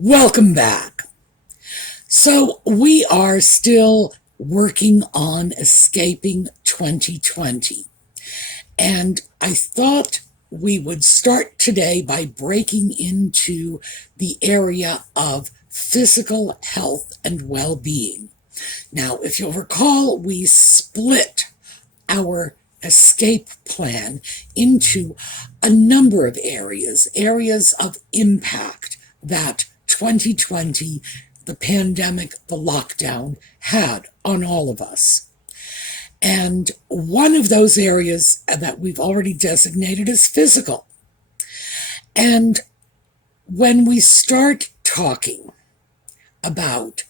Welcome back. So we are still working on escaping 2020. And I thought we would start today by breaking into the area of physical health and well-being. Now, if you'll recall, we split our escape plan into a number of areas of impact that 2020, the pandemic, the lockdown had on all of us. And one of those areas that we've already designated is physical. And when we start talking about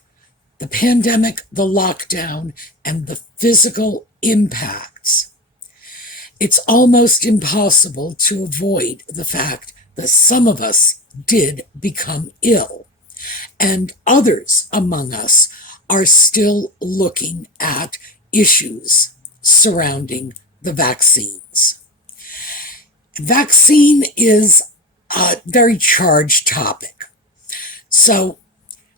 the pandemic, the lockdown, and the physical impacts, it's almost impossible to avoid the fact that some of us did become ill, and others among us are still looking at issues surrounding the vaccines. Vaccine is a very charged topic. So,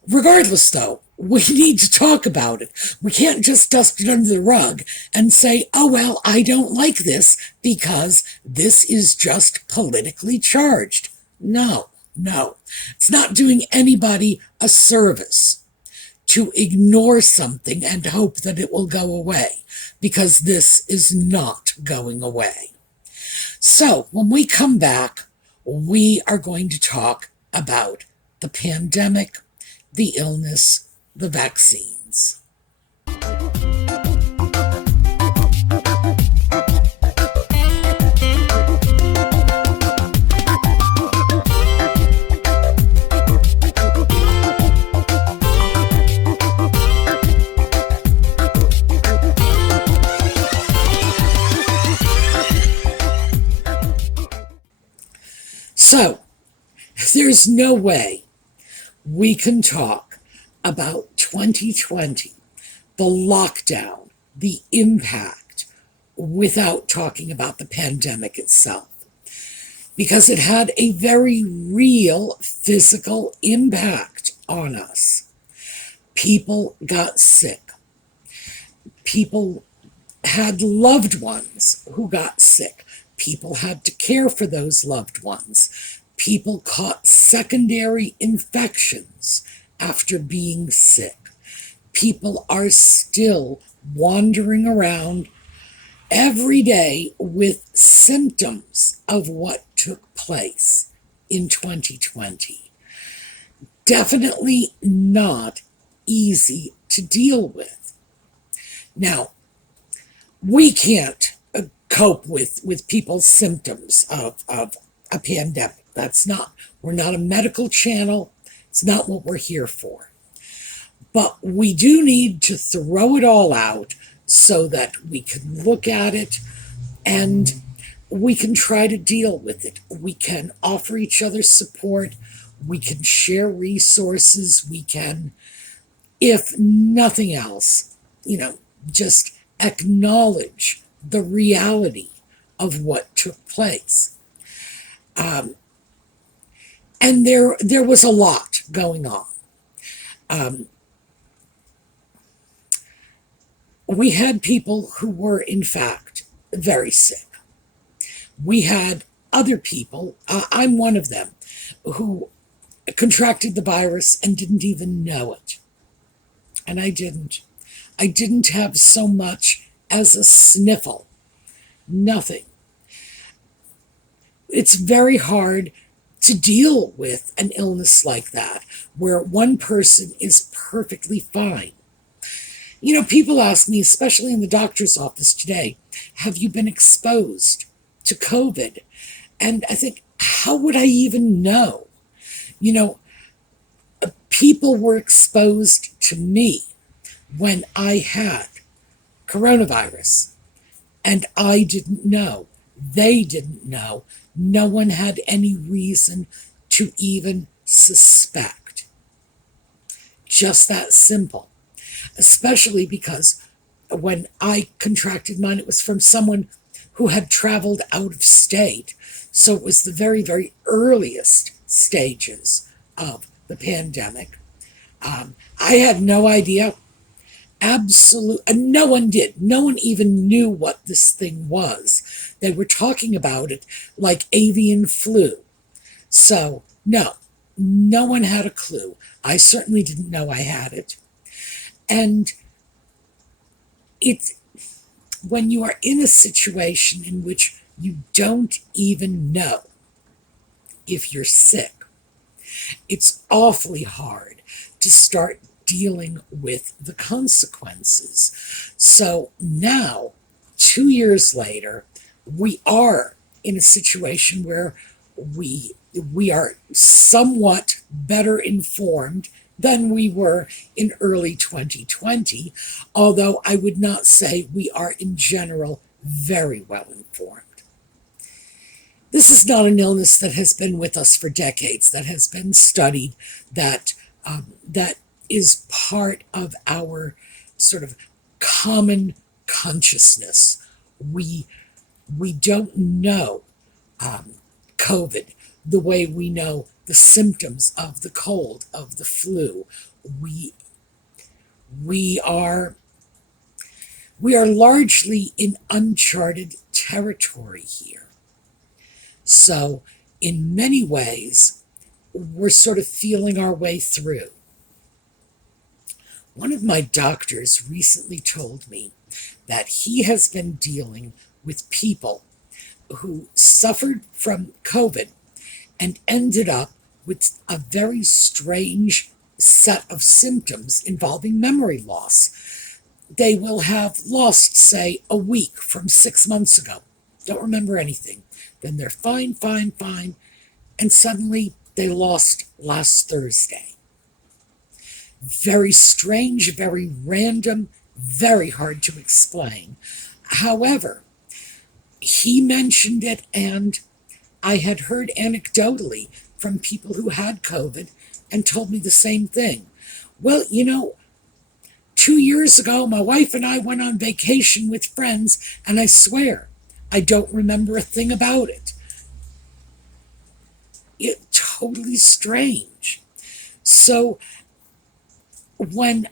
regardless though, we need to talk about it. We can't just dust it under the rug and say, oh, well, I don't like this because this is just politically charged. No. It's not doing anybody a service to ignore something and hope that it will go away, because this is not going away. So when we come back, we are going to talk about the pandemic, the illness, the vaccines. So, there's no way we can talk about 2020, the lockdown, the impact, without talking about the pandemic itself, because it had a very real physical impact on us. People got sick. People had loved ones who got sick. People had to care for those loved ones. People caught secondary infections after being sick. People are still wandering around every day with symptoms of what took place in 2020. Definitely not easy to deal with. Now, we can't cope with people's symptoms of a pandemic. We're not a medical channel. It's not what we're here for. But we do need to throw it all out so that we can look at it and we can try to deal with it. We can offer each other support. We can share resources. We can, if nothing else, just acknowledge the reality of what took place. And there was a lot going on. We had people who were, in fact, very sick. We had other people, I'm one of them, who contracted the virus and didn't even know it. And I didn't. I didn't have so much as a sniffle. Nothing. It's very hard to deal with an illness like that, where one person is perfectly fine. People ask me, especially in the doctor's office today, have you been exposed to COVID? And I think, how would I even know? People were exposed to me when I had coronavirus, and I didn't know. They didn't know. No one had any reason to even suspect. Just that simple. Especially because when I contracted mine, it was from someone who had traveled out of state. So it was the very, very earliest stages of the pandemic. I had no idea. No one did. No one even knew what this thing was. They were talking about it like avian flu. So, no one had a clue. I certainly didn't know I had it. And it's when you are in a situation in which you don't even know if you're sick, it's awfully hard to start dealing with the consequences. So now, 2 years later, we are in a situation where we are somewhat better informed than we were in early 2020, although I would not say we are in general very well informed. This is not an illness that has been with us for decades, that has been studied, that is part of our sort of common consciousness. We don't know COVID the way we know the symptoms of the cold, of the flu. We are largely in uncharted territory here. So in many ways, we're sort of feeling our way through. One of my doctors recently told me that he has been dealing with people who suffered from COVID and ended up with a very strange set of symptoms involving memory loss. They will have lost, say, a week from 6 months ago. Don't remember anything. Then they're fine, and suddenly they lost last Thursday. Very strange, very random, very hard to explain. However, he mentioned it, and I had heard anecdotally from people who had COVID and told me the same thing. Well, 2 years ago, my wife and I went on vacation with friends, and I swear, I don't remember a thing about it. It's totally strange. So when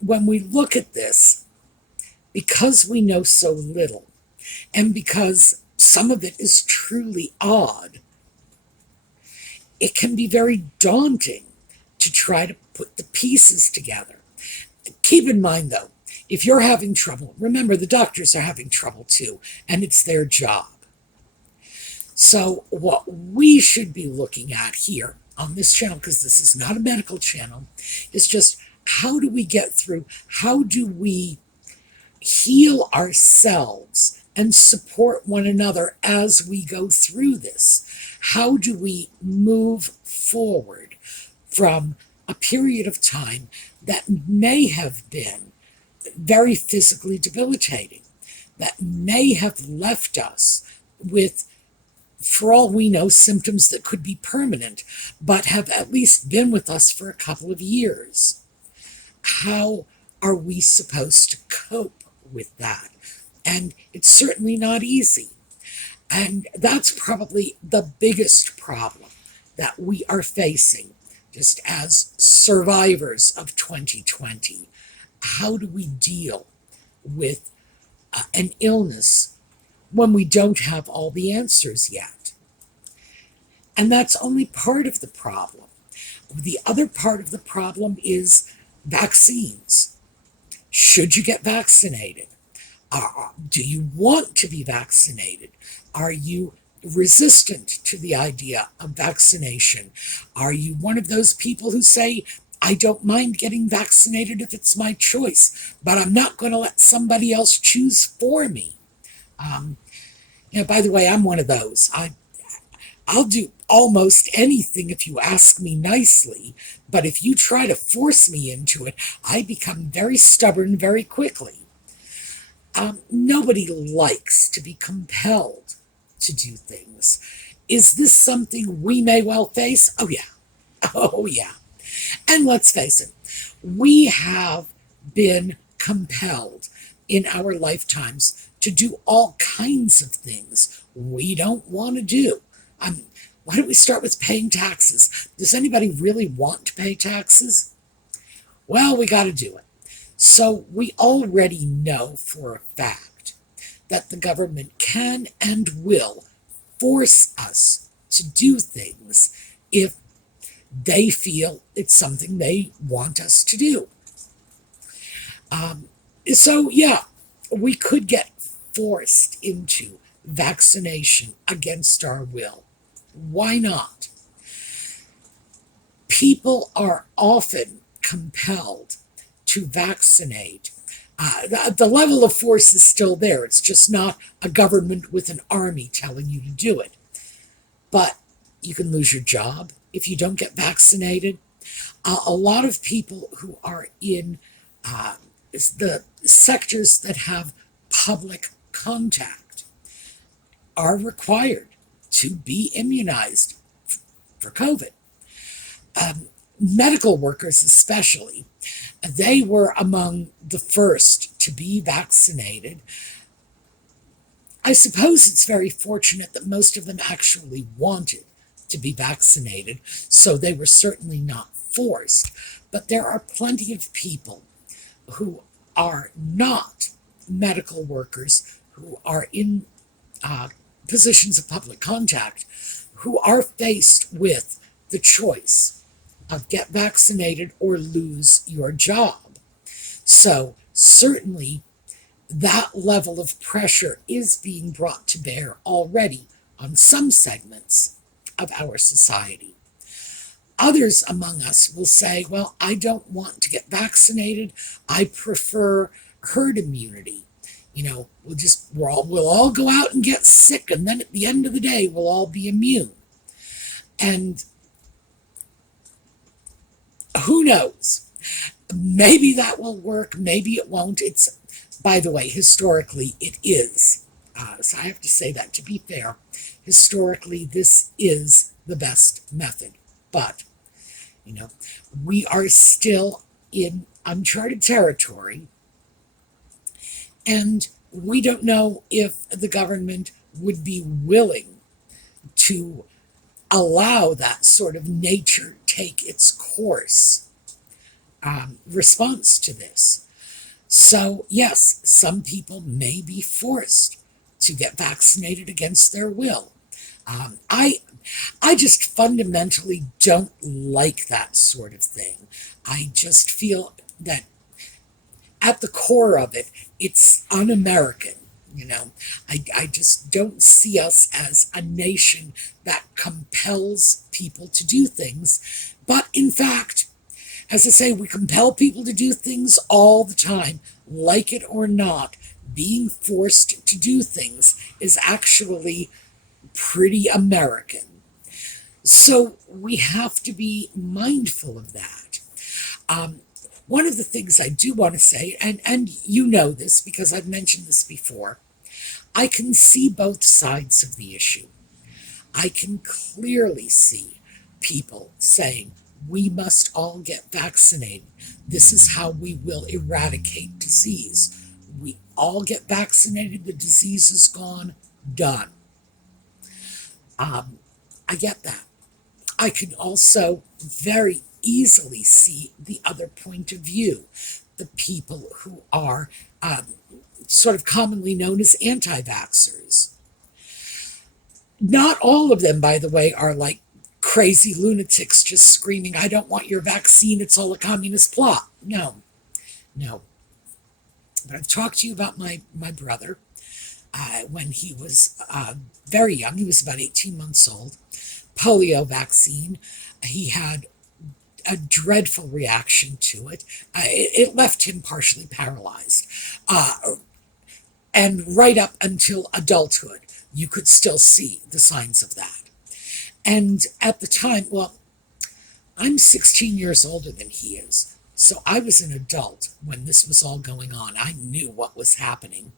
we look at this, because we know so little, and because some of it is truly odd, it can be very daunting to try to put the pieces together. Keep in mind, though, if you're having trouble, remember the doctors are having trouble too, and it's their job. So what we should be looking at here on this channel, because this is not a medical channel, is just how do we get through? How do we heal ourselves and support one another as we go through this? How do we move forward from a period of time that may have been very physically debilitating, that may have left us with, for all we know, symptoms that could be permanent, but have at least been with us for a couple of years? How are we supposed to cope with that? And it's certainly not easy. And that's probably the biggest problem that we are facing, just as survivors of 2020. How do we deal with an illness when we don't have all the answers yet? And that's only part of the problem. The other part of the problem is vaccines. Should you get vaccinated? Do you want to be vaccinated? Are you resistant to the idea of vaccination? Are you one of those people who say, I don't mind getting vaccinated if it's my choice, but I'm not going to let somebody else choose for me? By the way, I'm one of those. I'll do almost anything if you ask me nicely, but if you try to force me into it, I become very stubborn very quickly. Nobody likes to be compelled to do things. Is this something we may well face? Oh, yeah. Oh, yeah. And let's face it, we have been compelled in our lifetimes to do all kinds of things we don't want to do. Why don't we start with paying taxes? Does anybody really want to pay taxes? Well, we got to do it. So we already know for a fact that the government can and will force us to do things if they feel it's something they want us to do. So yeah, we could get forced into vaccination against our will. Why not? People are often compelled to vaccinate. The level of force is still there. It's just not a government with an army telling you to do it. But you can lose your job if you don't get vaccinated. A lot of people who are in the sectors that have public contact are required to be immunized for COVID. Medical workers especially, they were among the first to be vaccinated. I suppose it's very fortunate that most of them actually wanted to be vaccinated, so they were certainly not forced. But there are plenty of people who are not medical workers, who are in positions of public contact, who are faced with the choice of get vaccinated or lose your job. So certainly that level of pressure is being brought to bear already on some segments of our society. Others among us will say, well, I don't want to get vaccinated. I prefer herd immunity. We'll all go out and get sick, and then at the end of the day, we'll all be immune. And who knows? Maybe that will work. Maybe it won't. By the way, historically, it is. So I have to say that, to be fair, historically, this is the best method. But, we are still in uncharted territory, and we don't know if the government would be willing to allow that sort of nature take its course response to this. So yes, some people may be forced to get vaccinated against their will. I just fundamentally don't like that sort of thing. I just feel that at the core of it, it's un-American. I just don't see us as a nation that compels people to do things. But in fact, as I say, we compel people to do things all the time, like it or not. Being forced to do things is actually pretty American. So we have to be mindful of that. One of the things I do want to say, and you know this because I've mentioned this before, I can see both sides of the issue. I can clearly see people saying, we must all get vaccinated. This is how we will eradicate disease. We all get vaccinated, the disease is gone, done. I get that. I can also very easily see the other point of view, the people who are sort of commonly known as anti-vaxxers. Not all of them, by the way, are like crazy lunatics just screaming, I don't want your vaccine, it's all a communist plot. No. But I've talked to you about my brother when he was very young. He was about 18 months old. Polio vaccine. He had a dreadful reaction to it. It left him partially paralyzed. And right up until adulthood, you could still see the signs of that. And at the time, well, I'm 16 years older than he is. So I was an adult when this was all going on. I knew what was happening.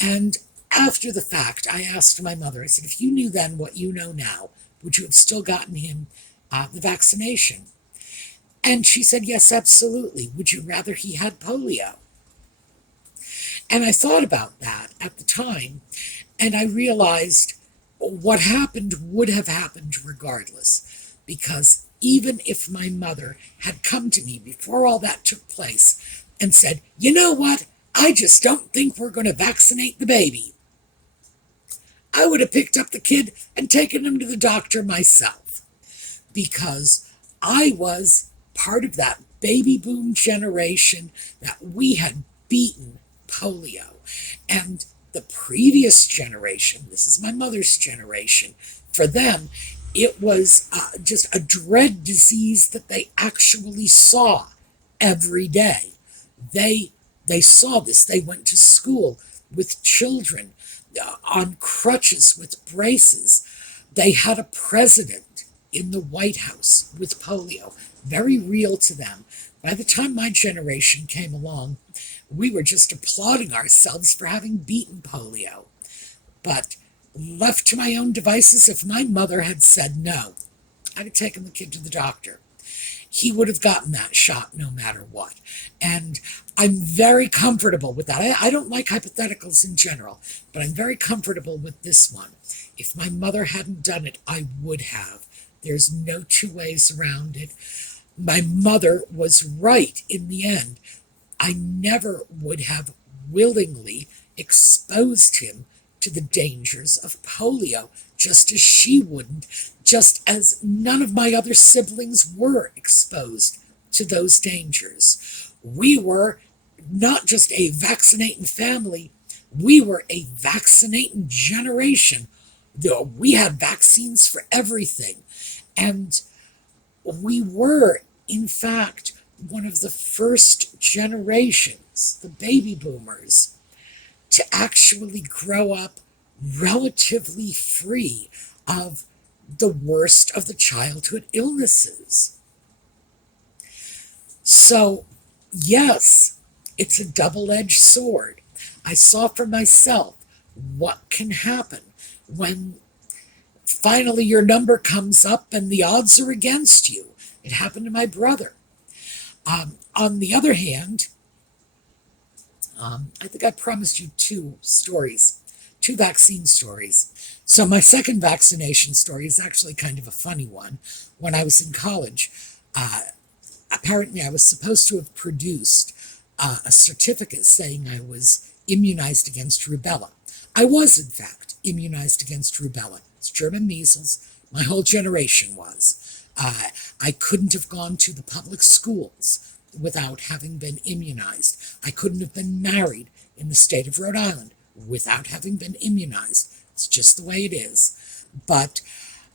And after the fact, I asked my mother, I said, if you knew then what you know now, would you have still gotten him the vaccination? And she said, yes, absolutely. Would you rather he had polio? And I thought about that at the time, and I realized what happened would have happened regardless, because even if my mother had come to me before all that took place and said, you know what, I just don't think we're going to vaccinate the baby, I would have picked up the kid and taken him to the doctor myself, because I was part of that baby boom generation that we had beaten polio. And the previous generation, this is my mother's generation, for them, it was just a dread disease that they actually saw every day. They saw this. They went to school with children on crutches with braces. They had a president in the White House with polio, very real to them. By the time my generation came along, we were just applauding ourselves for having beaten polio. But left to my own devices, if my mother had said no, I'd have taken the kid to the doctor. He would have gotten that shot no matter what. And I'm very comfortable with that. I don't like hypotheticals in general, but I'm very comfortable with this one. If my mother hadn't done it, I would have. There's no two ways around it. My mother was right in the end. I never would have willingly exposed him to the dangers of polio, just as she wouldn't, just as none of my other siblings were exposed to those dangers. We were not just a vaccinating family, we were a vaccinating generation. We had vaccines for everything. And we were, in fact, one of the first generations, the baby boomers, to actually grow up relatively free of the worst of the childhood illnesses. So, yes, it's a double-edged sword. I saw for myself what can happen when finally your number comes up and the odds are against you. It happened to my brother. On the other hand, I think I promised you two vaccine stories. So my second vaccination story is actually kind of a funny one. When I was in college, apparently I was supposed to have produced a certificate saying I was immunized against rubella. I was, in fact, immunized against rubella. It's German measles. My whole generation was. I couldn't have gone to the public schools without having been immunized. I couldn't have been married in the state of Rhode Island without having been immunized. It's just the way it is. But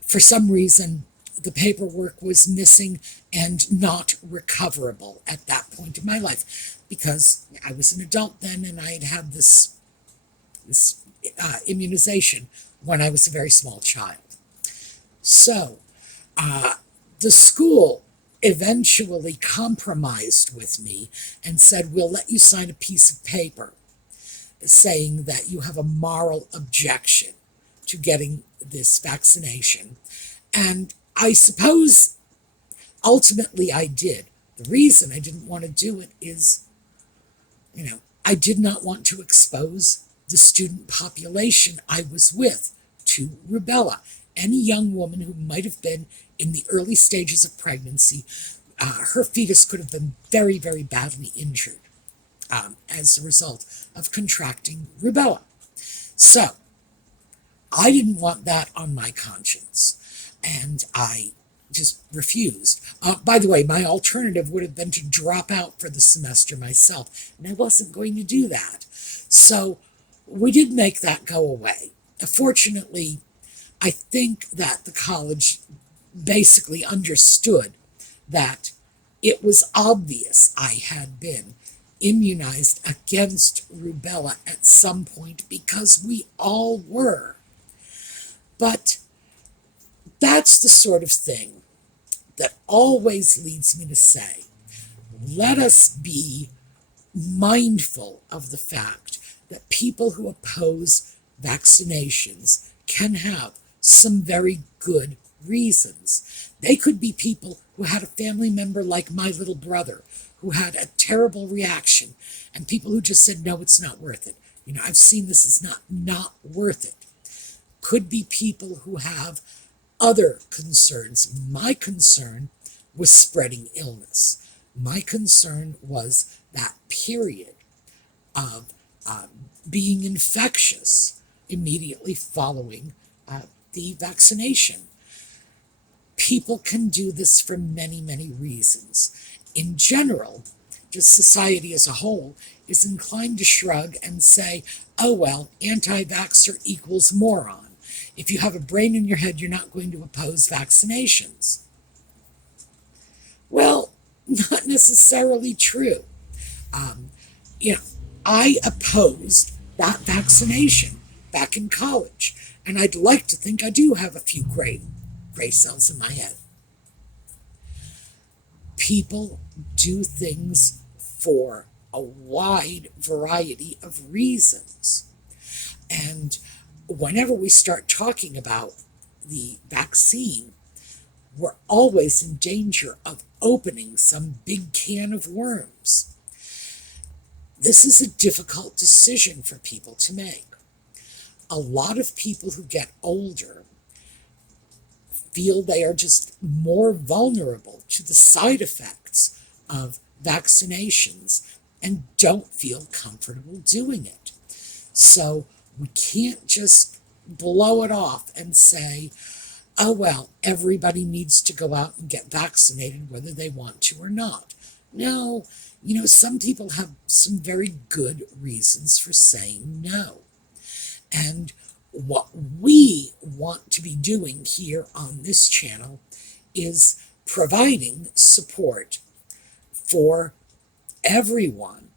for some reason, the paperwork was missing and not recoverable at that point in my life, because I was an adult then and I had had this immunization when I was a very small child. So the school eventually compromised with me and said, we'll let you sign a piece of paper saying that you have a moral objection to getting this vaccination. And I suppose ultimately I did. The reason I didn't want to do it is, I did not want to expose the student population I was with to rubella. Any young woman who might have been in the early stages of pregnancy, her fetus could have been very, very badly injured as a result of contracting rubella. So I didn't want that on my conscience, and I just refused. By the way, my alternative would have been to drop out for the semester myself, and I wasn't going to do that. So we did make that go away. Fortunately, I think that the college basically understood that it was obvious I had been immunized against rubella at some point, because we all were. But that's the sort of thing that always leads me to say, let us be mindful of the fact that people who oppose vaccinations can have some very good reasons. They could be people who had a family member like my little brother who had a terrible reaction, and people who just said, no, it's not worth it. I've seen this is not worth it. could be people who have other concerns. My concern was spreading illness. My concern was that period of being infectious immediately following the vaccination. People can do this for many, many reasons. In general, just society as a whole is inclined to shrug and say, oh well, anti-vaxxer equals moron. If you have a brain in your head, you're not going to oppose vaccinations. Well, not necessarily true. I opposed that vaccination back in college, and I'd like to think I do have a few gray cells in my head. People do things for a wide variety of reasons. And whenever we start talking about the vaccine, we're always in danger of opening some big can of worms. This is a difficult decision for people to make. A lot of people who get older feel they are just more vulnerable to the side effects of vaccinations and don't feel comfortable doing it. So we can't just blow it off and say, oh well, everybody needs to go out and get vaccinated whether they want to or not. No, some people have some very good reasons for saying no. And what we want to be doing here on this channel is providing support for everyone,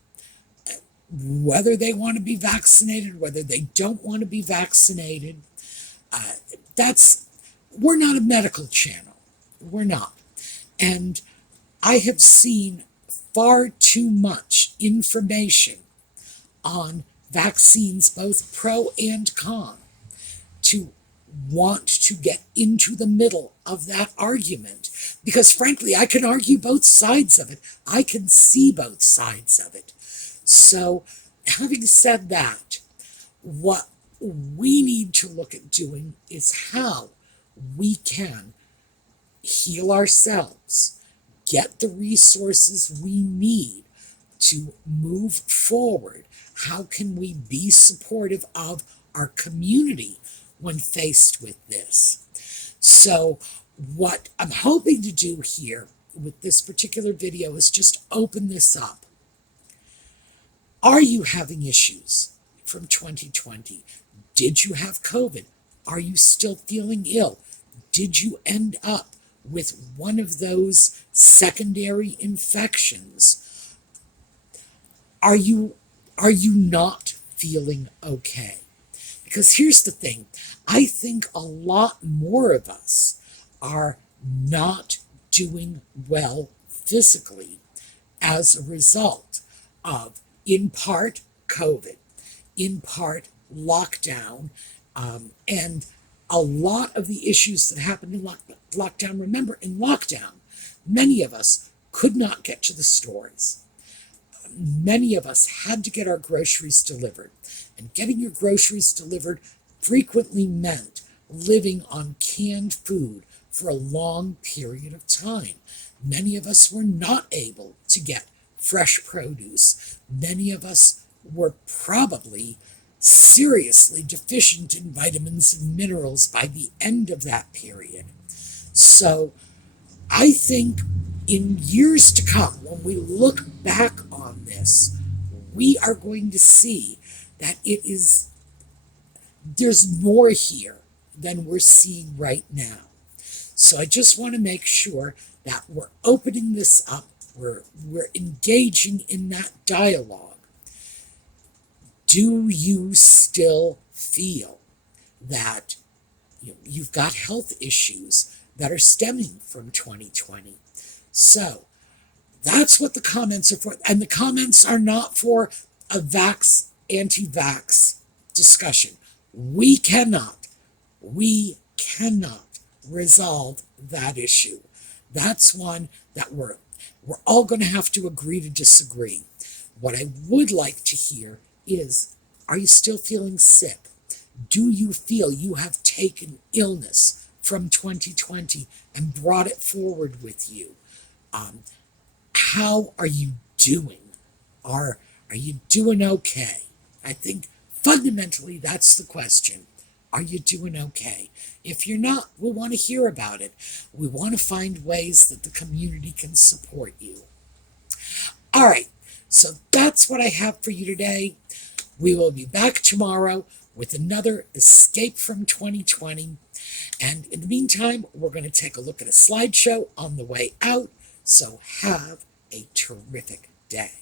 whether they want to be vaccinated, whether they don't want to be vaccinated. We're not a medical channel. We're not. And I have seen far too much information on vaccines, both pro and con, to want to get into the middle of that argument. Because frankly, I can argue both sides of it. I can see both sides of it. So having said that, what we need to look at doing is how we can heal ourselves, get the resources we need to move forward. How can we be supportive of our community when faced with this? So what I'm hoping to do here with this particular video is just open this up. Are you having issues from 2020? Did you have COVID? Are you still feeling ill? Did you end up with one of those secondary infections? Are you not feeling okay? Because here's the thing. I think a lot more of us are not doing well physically as a result of, in part, COVID, in part, lockdown, and a lot of the issues that happened in lockdown. Remember, in lockdown, many of us could not get to the stores. Many of us had to get our groceries delivered. And getting your groceries delivered frequently meant living on canned food for a long period of time. Many of us were not able to get fresh produce. Many of us were probably seriously deficient in vitamins and minerals by the end of that period. So I think in years to come, when we look back on this, we are going to see that there's more here than we're seeing right now. So I just want to make sure that we're opening this up, we're engaging in that dialogue. Do you still feel that you've got health issues that are stemming from 2020? So that's what the comments are for. And the comments are not for a anti-vax discussion. We cannot resolve that issue. That's one that we're all going to have to agree to disagree. What I would like to hear is, are you still feeling sick? Do you feel you have taken illness from 2020 and brought it forward with you? How are you doing? Are you doing okay? I think fundamentally that's the question. Are you doing okay? If you're not, we want to hear about it. We want to find ways that the community can support you. All right, so that's what I have for you today. We will be back tomorrow with another Escape from 2020. And in the meantime, we're going to take a look at a slideshow on the way out. So have a terrific day.